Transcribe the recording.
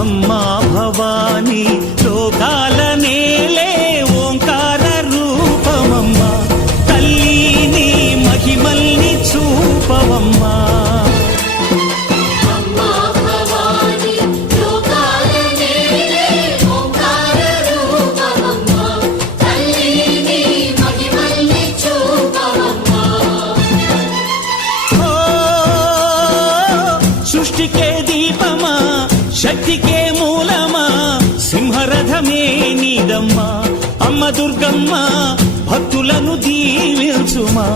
అమ్మా భవానీ లోకాల నేలే ఓంకార రూపమమ్మా తల్లి మహిమల్ని చూపవమ్మా సృష్టికే దీపమా శక్తికే మూలమా సింహరథమే నీదమ్మా అమ్మ దుర్గమ్మ భక్తులను దీవించుమా